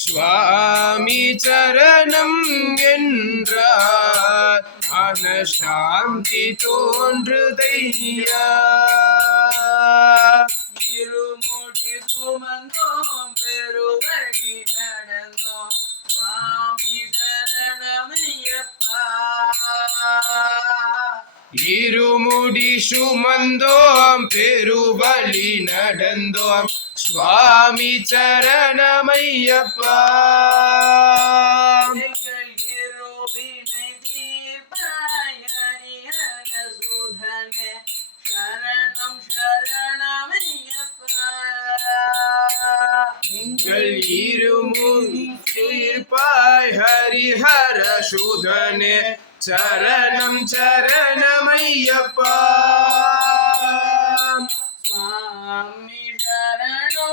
சுவாமி சரணம் என்றார் மனசாந்தி தோன்றுதையா. இருமுடி சுமந்தோம் பெருவழி நடந்தோம் சுவாமி சரணமையப்பா. இருமுடி சுமந்தோம் பெருவழி நடந்தோம் சுவாமி சரணமையப்பா. எங்கள் இருவினை தீர்ப்பாய் ஹரிஹர சுதனே சரணம் சரணமையப்பா. எங்கள் இருமுடி தீர்ப்பாய் ஹரிஹர சுதனே சரணம் சரணமையப்பா. சுவாமி சரணோ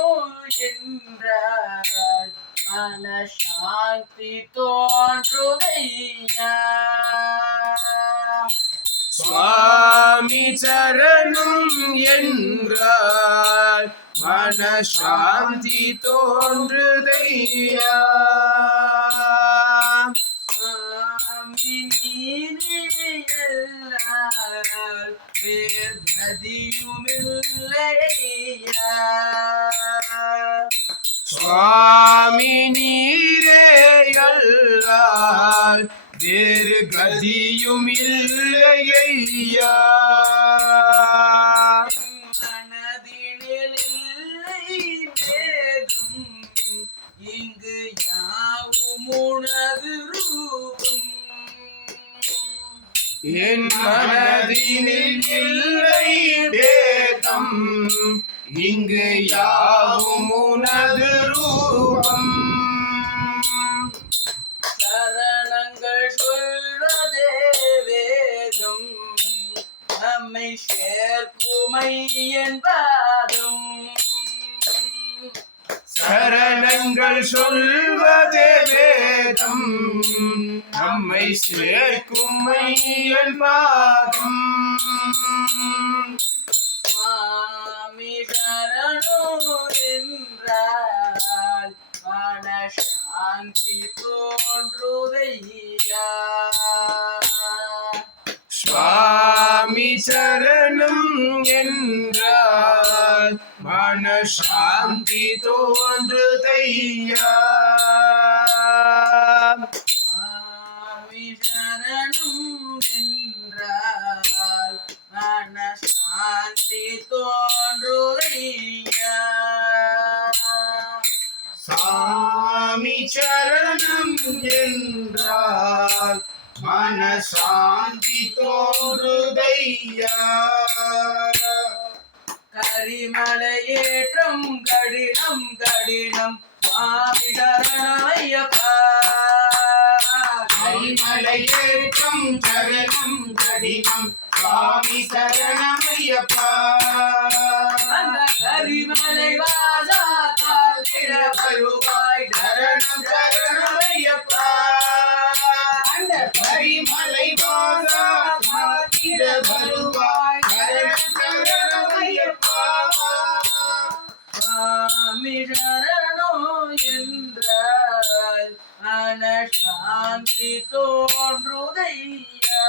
என்றால் மனசாந்தி தோன்றுதையா. சுவாமி சரணம் என்றால் மனசாந்தி தோன்றுதையா. சுவாமி நீரே எல்லால் வேததியுமில்லையா. சுவாமி நீரே அல்லால் வேறு கதியும் இல்லையா. மனதினில் இல்லை வேதும் இங்கு யாவும் உனது ரூபம். என் மனதினில் இல்லை வேதம் இங்கு யாவும் உனது ரூபம். சரணங்கள் சொல்வதே வேதம் நம்மை சேர்க்குமை என்பாதும். சரணங்கள் சொல்வதே வேதம் நம்மை சேர்க்கும் மையன் பாதம். சுவாமி சரணோ என்றால் மனசாந்தி தோன்றுதையா. சுவாமி சரணம் என்றால் மனசாந்தி தோன்றுதையா. சுவாமி சரணம் என்றால் மனசாந்தி தோன்றுதையா. சாமி சரணம் என்றால் மனசாந்தி தோன்றுதையா. கரிமலையேற்றம் கடினம் கடினம் சுவாமி சரணமையப்பா. கரிமலையேற்றம் சரணம் கடினம் சுவாமி சரணமையப்பா. அந்த கரிமலை வாசா காத்திட வருவாய் சரணம் சரணமையப்பா. அந்த கரிமலை வாசா காத்திட வருவாய் சரணம் சரணமையப்பா. சுவாமி சரணோ என்றால் மனசாந்தி தோன்றுதையா.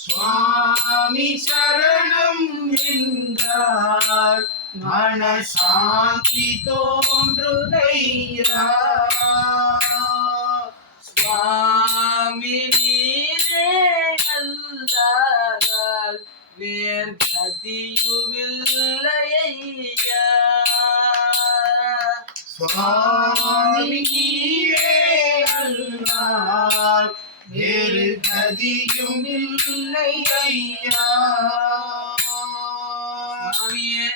சுவாமி சரணம் என்றால் மனசாந்தி தோன்றுதையா. சுவாமி நீரே அல்லாதால் வேறு கதியுமில்லையா. சுவாமி நீரே அல்லால் வேறு கதியும் இல்லை ஐயா. சுவாமியே